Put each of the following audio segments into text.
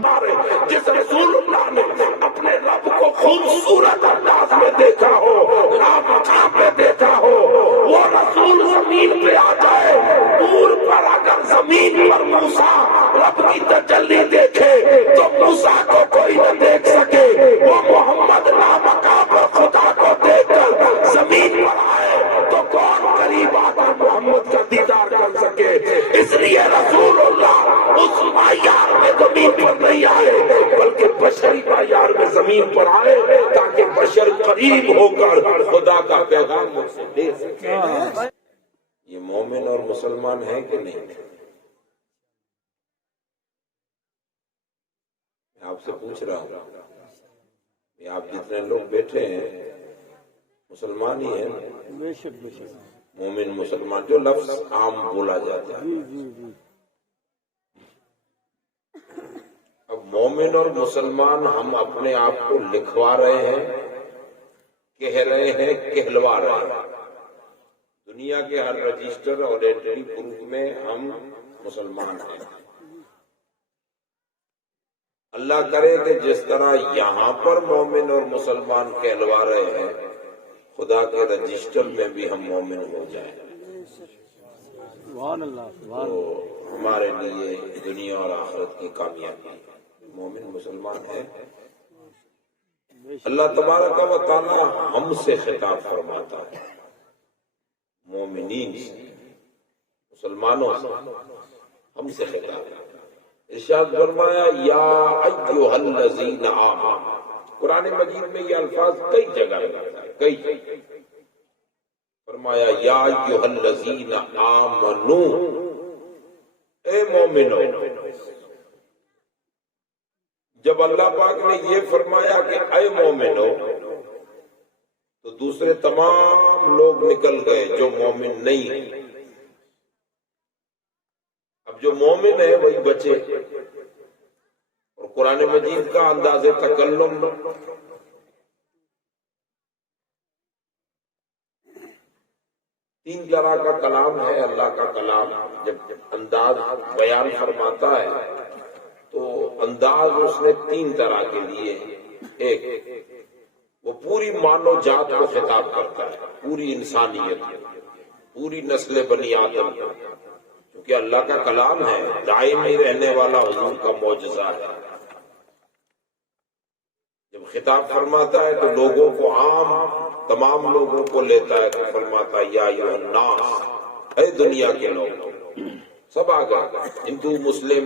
ہمارے جس رسول اللہ نے اپنے رب کو خوبصورت انداز میں دیکھا ہو، مقام پہ دیکھا ہو، وہ رسول زمین پہ آ جائے، دور پر اگر زمین پر موسیٰ رب کی تجلی دیکھے تو موسیٰ کو کوئی نہ دیکھ سکے، وہ محمد مقام پر خدا کو دیکھ کر زمین پر آئے تو کون قریب آ کر محمد کا دیدار کر سکے؟ اس لیے رسول اللہ اس معیار میں زمین پر نہیں آئے بلکہ بشری معیار میں زمین پر آئے تاکہ بشر قریب ہو کر خدا کا پیغام مجھ سے دے سکے۔ یہ مومن اور مسلمان ہیں کہ نہیں؟ میں آپ سے پوچھ رہا ہوں، آپ جتنے لوگ بیٹھے ہیں مسلمان ہی ہیں؟ بے شک بے شک، مومن مسلمان جو لفظ عام بولا جاتا ہے۔ اب مومن اور مسلمان ہم اپنے آپ کو لکھوا رہے ہیں، کہہ رہے ہیں، کہلوا رہے ہیں۔ دنیا کے ہر رجسٹر اور انٹری پروف میں ہم مسلمان ہیں۔ اللہ کرے کہ جس طرح یہاں پر مومن اور مسلمان کہلوا رہے ہیں، خدا کے رجسٹر میں بھی ہم مومن ہو جائیں تو ہمارے لیے دنیا اور آخرت کی کامیابی۔ مومن مسلمان ہے۔ اللہ تبارک و تعالی ہم سے خطاب فرماتا ہے، مومنین سے، مسلمانوں سے، ہم سے خطاب ہے۔ ارشاد فرمایا یا ایھا الذین آمنوا۔ قرآن مجید میں یہ الفاظ کئی جگہ لگتا ہے، کئی جگہ فرمایا یا ایھا الذین آمنوا، اے مومنو۔ جب اللہ پاک نے یہ فرمایا کہ اے مومنو تو دوسرے تمام لوگ نکل گئے جو مومن نہیں ہیں۔ اب جو مومن ہے وہی بچے، اور قرآن مجید کا انداز تکلم تین طرح کا کلام ہے۔ اللہ کا کلام جب انداز بیان فرماتا ہے تو انداز اس نے تین طرح کے لیے۔ ایک، وہ پوری مانو جات کو خطاب کرتا ہے، پوری انسانیت، پوری نسل بنی آدم، کیونکہ اللہ کا کلام ہے، دائمی رہنے والا حضور کا معجزہ ہے۔ جب خطاب فرماتا ہے تو لوگوں کو، عام تمام لوگوں کو لیتا ہے تو فرماتا ہے یا ایھا الناس، اے دنیا کے لوگ، سب آ گئے، ہندو، مسلم،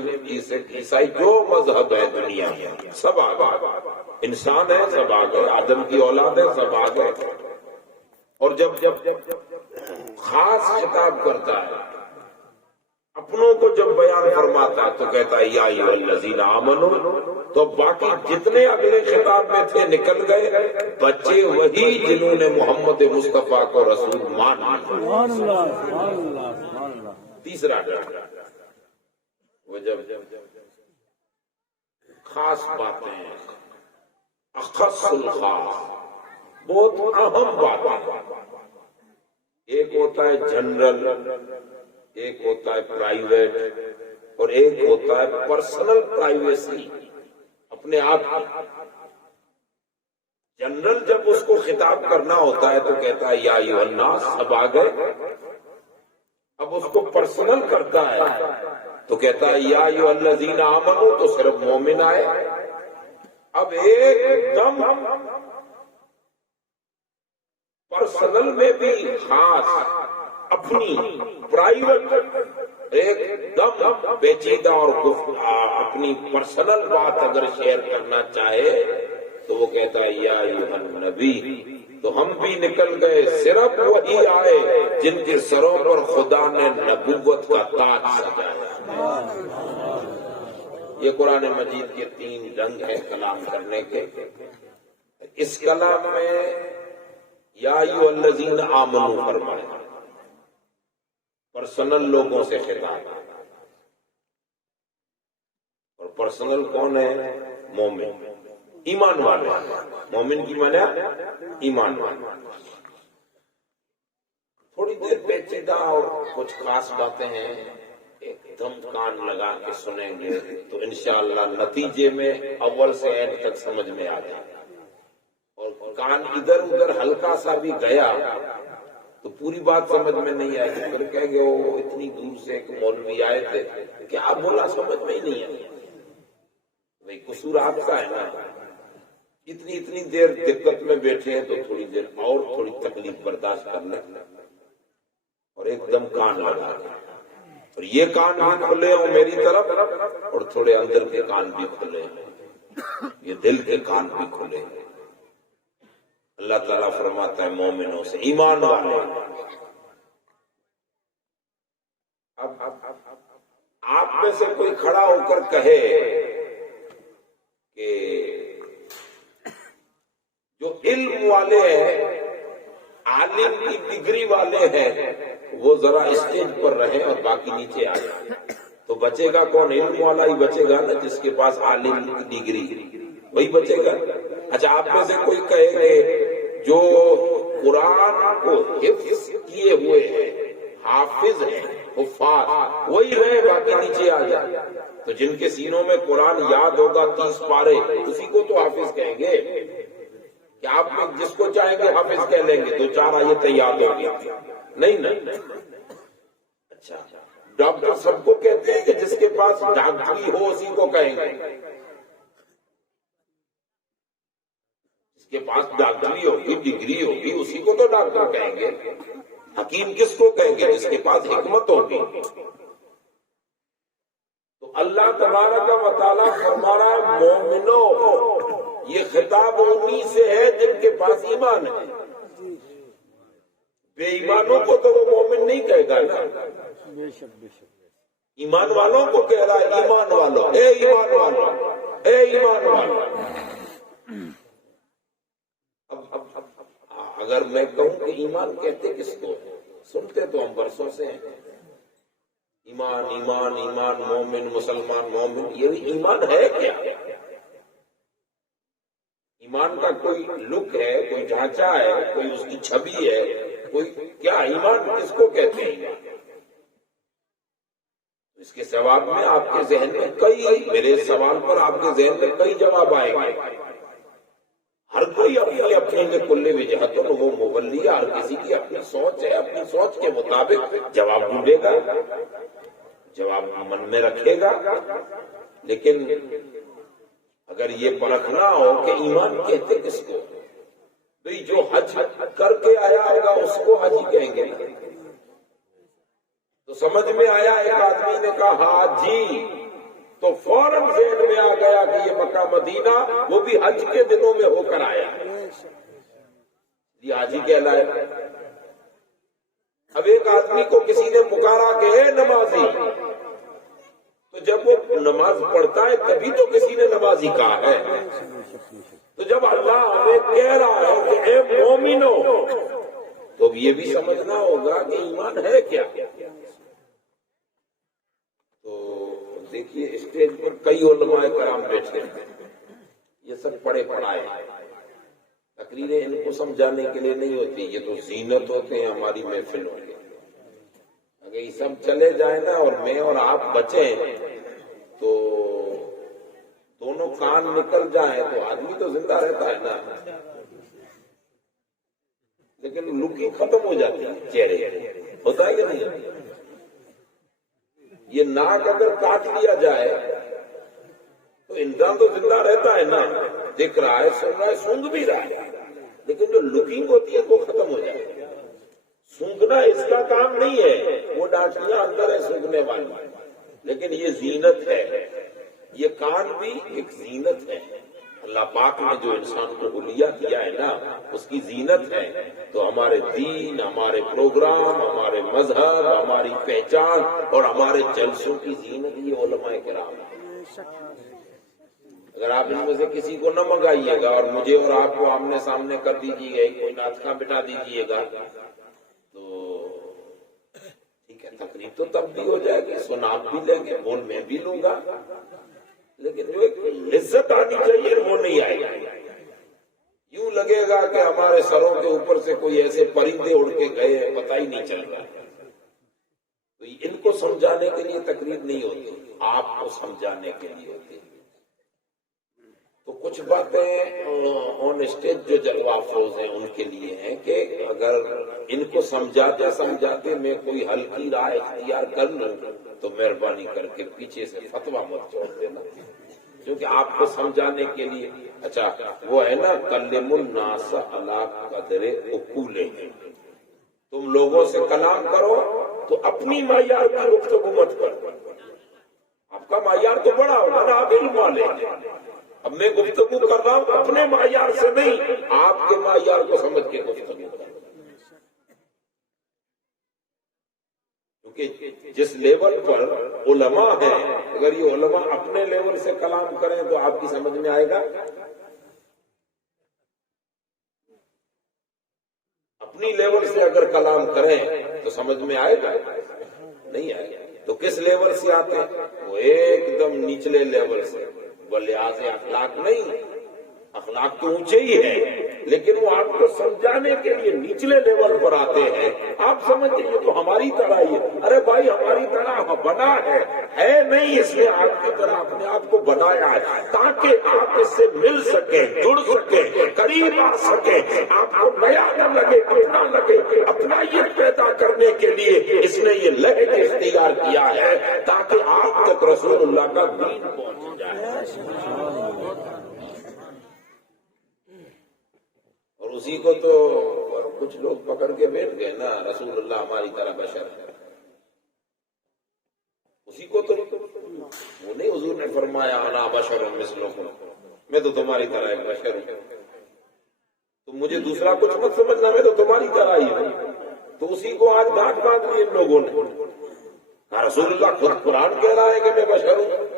عیسائی، جو مذہب ہے دنیا میں سب آ گئے، انسان ہے سب آ گئے، آدم کی اولاد ہے سب آ گئے۔ اور جب خاص خطاب کرتا ہے، اپنوں کو جب بیان فرماتا ہے تو کہتا ہے یا ایھا الذین آمنوا، تو باقی جتنے اگلے خطاب میں تھے نکل گئے، بچے وہی جنہوں نے محمد مصطفیٰ کو رسول مان لیا۔ تیسرا وہ جب خاص باتیں، اخص الخاص، بہت اہم باتیں، ایک ہوتا ہے جنرل، ایک ہوتا ہے پرائیویٹ، اور ایک ہوتا ہے پرسنل پرائیویسی، اپنے آپ کی۔ جنرل جب اس کو خطاب کرنا ہوتا ہے تو کہتا ہے یا ایھا الناس، سب آ گئے۔ اب اس کو پرسنل کرتا ہے تو کہتا ہے یا ایھا الذین آمنوا، تو صرف مومن آئے۔ اب ایک دم پرسنل میں بھی خاص، اپنی پرائیویٹ، ایک دم پیچیدہ اور اپنی پرسنل بات اگر شیئر کرنا چاہے تو وہ کہتا ہے یا ایھا النبی۔ تو ہم بھی نکل گئے، صرف وہی آئے جن کے سروں پر خدا نے نبوت کا تاج سجایا۔ یہ قرآن مجید کے تین رنگ ہیں کلام کرنے کے۔ اس کلام میں یا ایھا الذین آمنوا فرمایا، پرسنل لوگوں سے خطاب، اور پرسنل کون ہے؟ مومن، ایمان والے۔ مومن کی معنی ایمان والے۔ تھوڑی دیر پیچیدہ اور کچھ خاص باتیں ہیں۔ ایک دم کان لگا کے سنیں گے تو انشاءاللہ نتیجے میں اول سے اینڈ تک سمجھ میں آ جائے. اور کان ادھر ادھر ہلکا سا بھی گیا تو پوری بات سمجھ میں نہیں آئی. پھر کہیں گے وہ اتنی دور سے ایک مولوی آئے تھے، کیا بولا سمجھ میں ہی نہیں آئی. بھائی قصور آپ کا ہے نا. اتنی دیر دقت میں بیٹھے ہیں تو تھوڑی دیر اور تھوڑی تکلیف برداشت کر لیں اور ایک دم کان لگا دیں. اور یہ کان بھی کھلے ہوں میری طرف اور تھوڑے اندر کے کان بھی کھلے ہیں، یہ دل کے کان بھی کھلے ہیں. اللہ تعالیٰ فرماتا ہے مومنوں سے، ایمان والے. اب آپ میں سے کوئی کھڑا ہو کر کہے کہ جو علم والے ہیں، عالم کی ڈگری والے ہیں، وہ ذرا اسٹیج پر رہیں اور باقی نیچے آ جائیں، تو بچے گا کون؟ علم والا ہی بچے گا نا، جس کے پاس عالم کی ڈگری وہی بچے گا. اچھا آپ میں سے کوئی کہے کہ جو قرآن کو حفظ کیے ہوئے ہیں، حافظ ہیں، حفاظ، وہی رہے باقی نیچے آ جائے. تو جن کے سینوں میں قرآن یاد ہوگا 30 پارے، اسی کو تو حافظ کہیں گے. کہ آپ جس کو چاہیں گے حافظ کہہ لیں گے، 2-4 آیتیں یاد ہوگی؟ نہیں. اچھا ڈاکٹر سب کو کہتے ہیں کہ جس کے پاس ڈاکٹری ہو اسی کو کہیں گے. جس کے پاس ڈاکٹری ہوگی، ڈگری ہوگی، اسی کو تو ڈاکٹر کہیں گے. حکیم کس کو کہیں گے؟ جس کے پاس حکمت ہوگی. تو اللہ تبارک و تعالیٰ فرما رہا ہے مومنوں، یہ خطاب انہی سے ہے جن کے پاس ایمان ہے. بے ایمانوں کو تو وہ مومن نہیں کہے گا نا. ایمان والوں کو کہہ رہا ہے، ایمان والوں، اے ایمان والوں، اے ایمان والوں. اب اگر میں کہوں کہ ایمان کہتے کس کو؟ سنتے تو ہم برسوں سے ہیں، ایمان ایمان ایمان، مومن مسلمان مومن. یہ ایمان ہے کیا؟ ایمان کا کوئی لک ہے، کوئی ڈھانچہ ہے، کوئی اس کی چھبی ہے، کوئی کیا؟ ایمان کس کو کہتے ہیں؟ اس کے جواب میں آپ کے ذہن میں میرے سوال پر آپ کے ذہن میں کئی جواب آئے گا. ہر کوئی اپنی اپنی کل وجہت، وہ مولی، ہر کسی کی اپنی سوچ ہے، اپنی سوچ کے مطابق جواب ڈھونڈے گا، جواب من میں رکھے گا. لیکن اگر یہ پرکھنا ہو کہ ایمان کہتے کس کو، بھئی جو حج کر کے آیا ہوگا اس کو حج کہیں گے. تو سمجھ میں آیا، ایک آدمی نے کہا حاجی، تو فوراً ذہن میں آ گیا کہ یہ مکہ مدینہ وہ بھی حج کے دنوں میں ہو کر آیا، یہ حاجی کہلائے. اب ایک آدمی کو کسی نے پکارا کہ اے نمازی، تو جب وہ نماز پڑھتا ہے تبھی تو کسی نے نمازی کہا ہے. تو جب اللہ ہمیں کہہ رہا ہے کہ اے مومنو، تو یہ بھی سمجھنا ہوگا کہ ایمان ہے کیا. تو دیکھیے اسٹیج پر کئی علماء کرام بیٹھے ہیں، یہ سب پڑھے پڑھائے. تقریریں ان کو سمجھانے کے لیے نہیں ہوتی، یہ تو زینت ہوتے ہیں ہماری محفل ہوگی. اگر یہ سب چلے جائیں نا اور میں اور آپ بچیں تو دونوں کان نکل جائیں تو آدمی تو زندہ رہتا ہے نا، لیکن لکی ختم ہو جاتی ہے چہرے. ہوتا ہے کہ نہیں؟ یہ ناک اگر کاٹ لیا جائے تو انسان تو زندہ رہتا ہے نا، دیکھ رہا ہے، سن رہا ہے، سونگ بھی رہا ہے، لیکن جو لکنگ ہوتی ہے وہ ختم ہو جائے. سونگنا اس کا کام نہیں ہے، وہ ڈانٹیاں اندر ہے سونگنے والی، لیکن یہ زینت ہے. یہ کان بھی ایک زینت ہے. اللہ پاک نے جو انسان کو حلیہ دیا ہے نا، اس کی زینت ہے. تو ہمارے دین، ہمارے پروگرام، ہمارے مذہب، ہماری پہچان اور ہمارے جلسوں کی زینت یہ علماء کرام ہے. اگر آپ ان میں سے کسی کو نہ منگائیے گا اور مجھے اور آپ کو آمنے سامنے کر دیجیے گا، کوئی ناطقہ بٹھا دیجیے گا، تو ٹھیک ہے، تقریب تو تب بھی ہو جائے گی، سنا بھی لیں گے، بول میں بھی لوں گا، لیکن جو ایک عزت آنی چاہیے وہ نہیں آئے گی. یوں لگے گا کہ ہمارے سروں کے اوپر سے کوئی ایسے پرندے اڑ کے گئے ہیں، پتہ ہی نہیں چل رہا. تو ان کو سمجھانے کے لیے تقریر نہیں ہوتی، آپ کو سمجھانے کے لیے ہوتی. تو کچھ باتیں آن اسٹیج جو جلوہ افروز ہیں ان کے لیے ہیں کہ اگر ان کو سمجھاتے سمجھاتے میں کوئی ہلکی رائے اختیار کر لوں تو مہربانی کر کے پیچھے سے فتویٰ مت چھوڑ دینا، کیونکہ آپ کو سمجھانے کے لیے. اچھا وہ ہے نا کلم الناس علی قدر عقولہم، تم لوگوں سے کلام کرو تو اپنی معیار کی گفتگو مت کرو. آپ کا معیار تو بڑا ہوگا نا، آپ علم والے ہیں. اب میں گفتگو کر رہا ہوں اپنے معیار سے نہیں، آپ کے معیار کو سمجھ کے گفتگو کر. کیونکہ جس لیول پر علماء ہیں، اگر یہ علماء اپنے لیول سے کلام کریں تو آپ کی سمجھ میں آئے گا؟ اپنی لیول سے اگر کلام کریں تو سمجھ میں آئے گا؟ نہیں آئے گا. تو کس لیول سے آتے ہیں؟ وہ ایک دم نچلے لیول سے. وہ لحاظ اخلاق نہیں، اخلاق تو اونچے ہی ہے، لیکن وہ آپ کو سمجھانے کے لیے نچلے لیول پر آتے ہیں. آپ سمجھتے ہیں تو ہماری طرح ہی ہے. ارے بھائی ہماری طرح بنا ہے نہیں، اس نے آپ کی طرح اپنے آپ کو بنایا ہے تاکہ آپ اس سے مل سکیں، جڑ سکیں، قریب آ سکیں، آپ کو نیا نہ لگے، اپنا لگے. اپنائیت پیدا کرنے کے لیے اس نے یہ لہج اختیار کیا ہے تاکہ آپ تک رسول اللہ کا دین پہنچ جائے. اور اسی کو تو کچھ لوگ پکڑ کے بیٹھ گئے نا، رسول اللہ ہماری طرح بشر ہے. اسی کو تو وہ نہیں، حضور نے فرمایا انا بشر مثلکم، میں تو تمہاری طرح ایک بشر ہوں، تم مجھے دوسرا کچھ مت سمجھنا، میں تو تمہاری طرح ہی ہوں. تو اسی کو آج ڈانٹ باندھ لی ان لوگوں نے. رسول اللہ خود قرآن کہہ رہا ہے کہ میں بشر ہوں،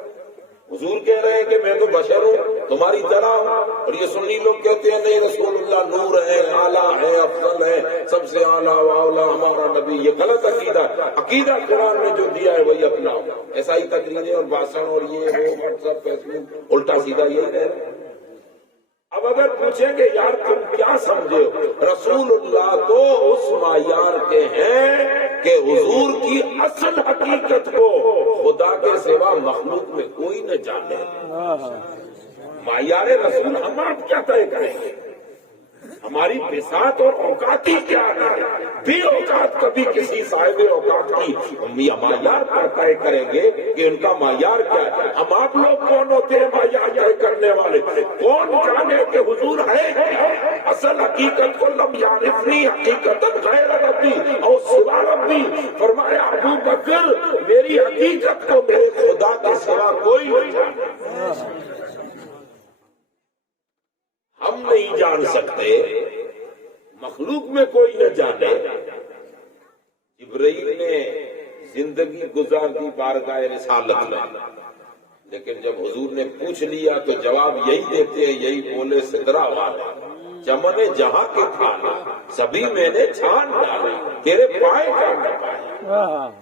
حضور کہہ رہے ہیں کہ میں تو بشر ہوں تمہاری طرح ہوں. اور یہ سنی لوگ کہتے ہیں نہیں رسول اللہ نور ہے، اعلیٰ ہے، افضل ہے، سب سے اعلیٰ و اولیٰ ہمارا نبی. یہ غلط عقیدہ، عقیدہ قرآن نے جو دیا ہے وہی اپناؤ. ایسا ہی تقریریں اور بھاشن اور یہ وہ واٹس ایپ فیس بک الٹا سیدھا یہی رہے. اب اگر پوچھیں گے یار تم کیا سمجھے ہو، رسول اللہ تو اس معیار کے ہیں کہ حضور کی اصل حقیقت کو خدا کے سوا مخلوق میں کوئی نہ جانے. معیار رسول ہم آپ کیا طے کریں گے؟ ہماری بساط اور اوقات ہی کیا ہے؟ بھی اوقات کبھی کسی صاحب اوقات کی معیار پر طے کریں گے کہ ان کا معیار کیا ہے. ہم آپ لوگ کون ہوتے ہیں معیار طے کرنے والے؟ کون جانے کہ حضور ہے اصل حقیقت کو لم یعرفنی حقیقت غیر ربی اور سوا ربی. فرمایا ابو بکر میری حقیقت کو میرے خدا کے سوا کوئی نہیں جانے. ہم نہیں جان سکتے، مخلوق میں کوئی نہ جانے. جبرائیل نے زندگی گزار دی بارگاہ رسالت میں، لیکن جب حضور نے پوچھ لیا تو جواب یہی دیتے ہیں، یہی بولے سدرا والا چمن جہاں کے کھانا سبھی میں نے چھان ڈالا، تیرے پائے کا نہ پائے.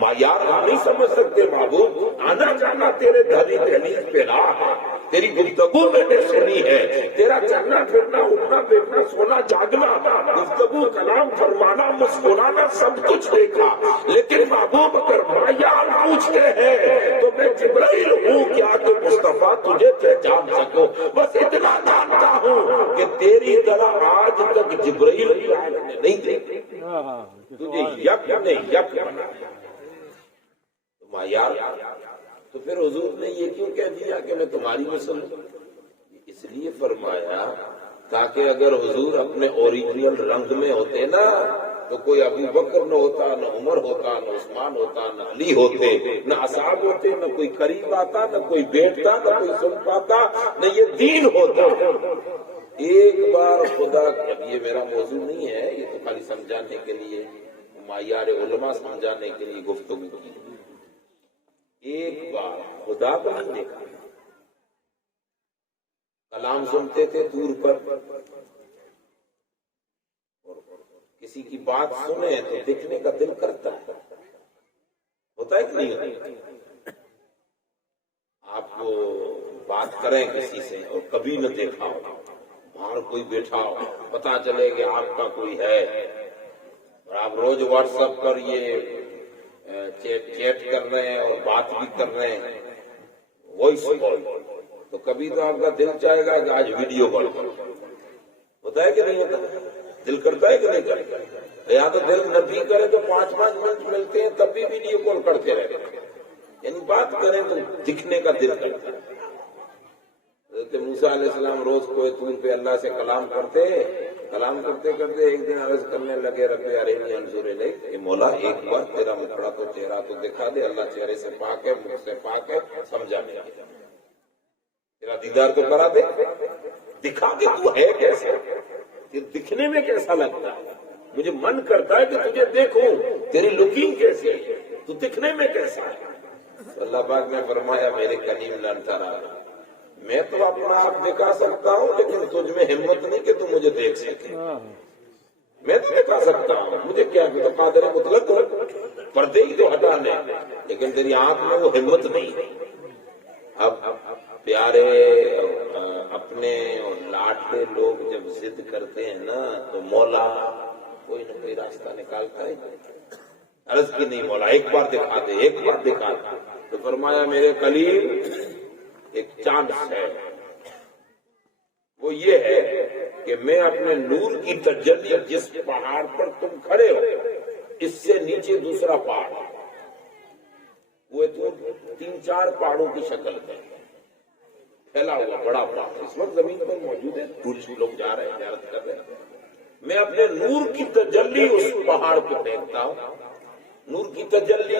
معیار ہم نہیں سمجھ سکتے محبوب، آنا جانا تیرے دھری دہلیز پہ رہا ہے، تیری گفتگو میں نے سنی ہے، تیرا چلنا پھرنا اٹھنا بیٹھنا سونا جاگنا گفتگو کلام فرمانا مسکرانا سب کچھ دیکھا. لیکن محبوب اگر معیار پوچھتے ہیں تو میں جبرائیل ہوں کیا کہ مصطفیٰ تجھے پہچان سکوں. بس اتنا جانتا ہوں کہ تیری طرح آج تک جبرائیل نہیں دیکھے، تجھے یک نے یک بنا معیار. تو پھر حضور نے یہ کیوں کہہ دیا کہ میں تمہاری مثل ہوں؟ اس لیے فرمایا تاکہ اگر حضور اپنے اوریجنل رنگ میں ہوتے نا تو کوئی ابو بکر نہ ہوتا، نہ عمر ہوتا، نہ عثمان ہوتا، نہ علی ہوتے، نہ اصحاب ہوتے، نہ کوئی قریب آتا، نہ کوئی بیٹھتا، نہ کوئی سن پاتا، نہ یہ دین ہوتا. ایک بار خدا، یہ میرا موضوع نہیں ہے، یہ تو خالی سمجھانے کے لیے معیار علماء سمجھانے کے لیے گفتگو کی. ایک بار خدا کو نہیں دیکھا، کلام سنتے تھے دور پر، کسی کی بات سنے تو دیکھنے کا دل کرتا ہے، ہوتا ہے کہ نہیں؟ آپ کو بات کریں کسی سے اور کبھی نہ دیکھا ہو، باہر کوئی بیٹھا ہو، پتا چلے کہ آپ کا کوئی ہے اور آپ روز واٹس ایپ پر یہ چیٹ کر رہے ہیں اور بات بھی کر رہے ہیں وائس کال، تو کبھی تو آپ کا دل چاہے گا کہ آج ویڈیو کال کرو، ہوتا ہے کہ نہیں ہوتا؟ دل کرتا ہے کہ نہیں کرتا؟ یا تو دل نہ بھی کرے تو 5 منٹ ملتے ہیں تب بھی ویڈیو کال کرتے رہتے ہیں، یعنی بات کریں تو دکھنے کا دل کرتا ہے۔ حضرت موسیٰ علیہ السلام روز کوہ طور پہ اللہ سے کلام کرتے کرتے ایک دن عرض کرنے لگے رب ارنی انظر الیک، کہ مولا ایک بار تیرا مکھڑا تو چہرہ تو دکھا دے۔ اللہ چہرے سے پاک ہے، مجھ سے پاک ہے، سمجھا نہیں، تیرا دیدار تو کرا دے، دکھا دے تو ہے کیسا، دکھنے میں کیسا لگتا ہے، مجھے من کرتا ہے کہ تجھے دیکھوں، تیری لکنگ کیسی ہے، تو دکھنے میں کیسا ہے۔ اللہ پاک نے فرمایا میرے کلیم لن ترا، میں تو اپنا آپ دکھا سکتا ہوں لیکن تجھ میں ہمت نہیں کہ تم مجھے دیکھ سکے۔ میں تو دکھا سکتا ہوں، مجھے کیا کہ تو قادر مطلق ہو، پردے ہی تو ہٹانے، لیکن تیری آنکھ میں وہ ہمت نہیں ہے۔ اب پیارے اپنے اور لاڈلے لوگ جب ضد کرتے ہیں نا تو مولا کوئی نہ کوئی راستہ نکالتا ہے۔ عرض کی نہیں مولا ایک بار دکھا دے، ایک بار دکھا دے، تو فرمایا میرے کلیم ایک چانس ہے، وہ یہ ہے کہ میں اپنے نور کی تجلی جس پہاڑ پر تم کھڑے ہو اس سے نیچے دوسرا پہاڑ، وہ 3-4 پہاڑوں کی شکل میں پھیلا ہوا بڑا پہاڑ اس وقت زمین پر موجود ہے، ٹورسٹ لوگ جا رہے ہیں، زیارت کر رہے ہیں، میں اپنے نور کی تجلی اس پہاڑ پہ پھینکتا ہوں۔ نور کی تجلی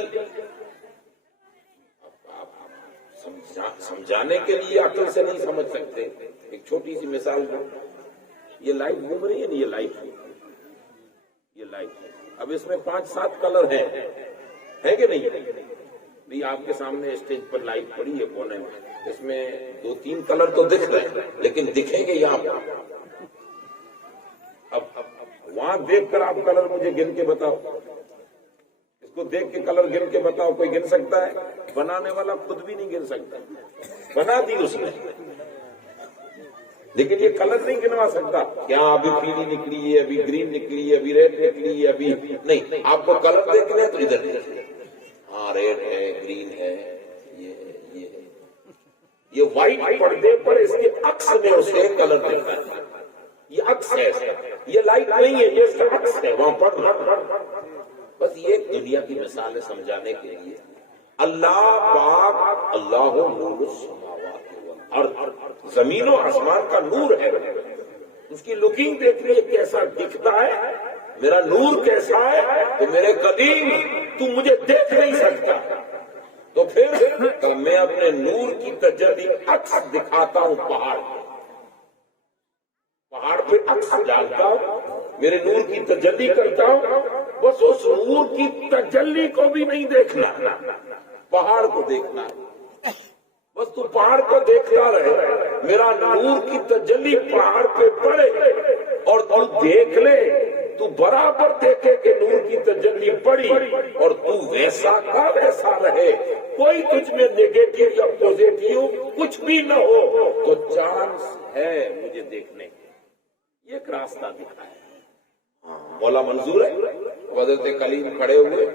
سمجھانے کے لیے عقل سے نہیں سمجھ سکتے، ایک چھوٹی سی مثال دوں، یہ لائٹ گھوم رہی ہے نا، یہ لائٹ اب اس میں 5-7 کلر ہیں کہ نہیں؟ بھی آپ کے سامنے اسٹیج پر لائٹ پڑی ہے کونے میں، اس میں 2-3 کلر تو دکھ رہے ہیں لیکن دکھیں گے یہاں پر۔ اب وہاں دیکھ کر آپ کلر مجھے گن کے بتاؤ، اس کو دیکھ کے کلر گن کے بتاؤ، کوئی گن سکتا ہے؟ بنانے والا خود بھی نہیں گن سکتا، بنا دی اس نے لیکن یہ کلر نہیں گنوا سکتا، کیا ابھی پیلی نکلی ہے، ابھی گرین نکلی ہے، ابھی ریڈ نکلی ہے، ابھی نہیں۔ آپ کو کلر دیکھنے تو ادھر دیکھنے، ہاں ریڈ ہے، گرین ہے، یہ وائٹ پردے پر اس کے عکس میں اسے کلر دیکھتا ہے، یہ عکس ہے، یہ لائٹ نہیں ہے، یہ اس کا عکس ہے وہاں پر۔ بس یہ دنیا کی مثالیں سمجھانے کے لیے اللہ پاک اللہ نور السماوات والارض، زمین و آسمان کا نور ہے، اس کی لکنگ دیکھنے کیسا دکھتا ہے، میرا نور کیسا ہے، تو میرے قدیم تو مجھے دیکھ نہیں سکتا، تو پھر میں اپنے نور کی تجلی عکس دکھاتا ہوں پہاڑ پہ عکس ڈالتا ہوں، میرے نور کی تجلی کرتا ہوں، بس اس نور کی تجلی کو بھی نہیں دیکھنا، پہاڑ کو دیکھنا، بس تو پہاڑ کو دیکھتا رہے، میرا نور کی تجلی پہاڑ پہ پڑے اور تو دیکھ لے، تو برابر دیکھے کہ نور کی تجلی پڑی اور تو ویسا کا ویسا رہے، کوئی تجھ میں نیگیٹو یا پوزیٹیو کچھ بھی نہ ہو، تو چانس ہے مجھے دیکھنے کا۔ یہ ایک راستہ دکھا ہے، مولا منظور ہے۔ حضرت کلیم کھڑے ہوئے،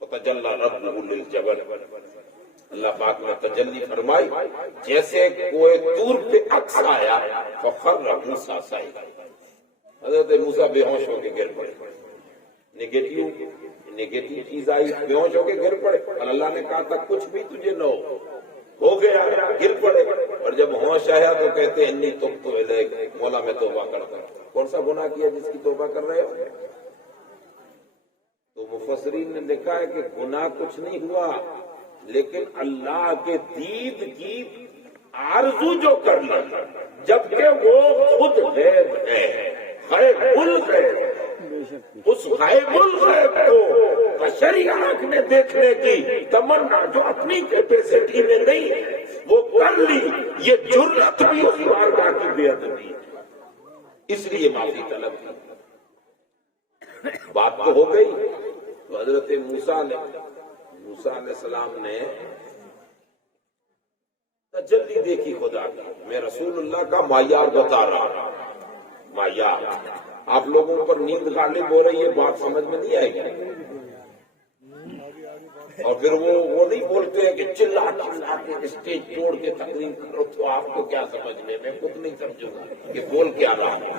فتجلی ربہ للجبل، اللہ پاک نے تجلی فرمائی، جیسے کوئی طور پہ عکس آیا فخر موسیٰ صعقا، حضرت موسیٰ بے ہوش ہو کے گر پڑے، نیگیٹو چیز آئی، بے ہوش ہو کے گر پڑے، اور اللہ نے کہا تھا کچھ بھی تجھے نہ ہو گیا، گر پڑے، اور جب ہوش آیا تو کہتے ہیں انی تبت الیک، مولا میں توبہ کرتا ہوں۔ کون سا گناہ کیا جس کی توبہ کر رہے ہو؟ تو مفسرین نے لکھا ہے کہ گناہ کچھ نہیں ہوا، لیکن اللہ کے دید کی آرزو جو کرنا، جبکہ وہ خود غیب ہے، غیب الغیب، اس غیب الغیب کو بشری آنکھ میں دیکھنے کی تمنا جو اپنی کیپیسٹی میں نہیں ہے وہ کر لی، یہ جرأت بھی اس بارگاہ کی بے ادبی ہے، اس لیے معافی طلب کی۔ بات تو ہو گئی، تو حضرت موسیٰ علیہ السلام نے تجلی دیکھی خدا کی۔ میں رسول اللہ کا معیار بتا رہا ہوں، معیار۔ آپ لوگوں پر نیند غالب ہو رہی ہے، بات سمجھ میں نہیں آئے گی، اور پھر وہ نہیں بولتے ہیں کہ چلا چلا کے اسٹیج توڑ کے تقریر کرو، تو آپ کو کیا سمجھنے میں خود نہیں سمجھوں گا کہ بول کیا رہا ہے.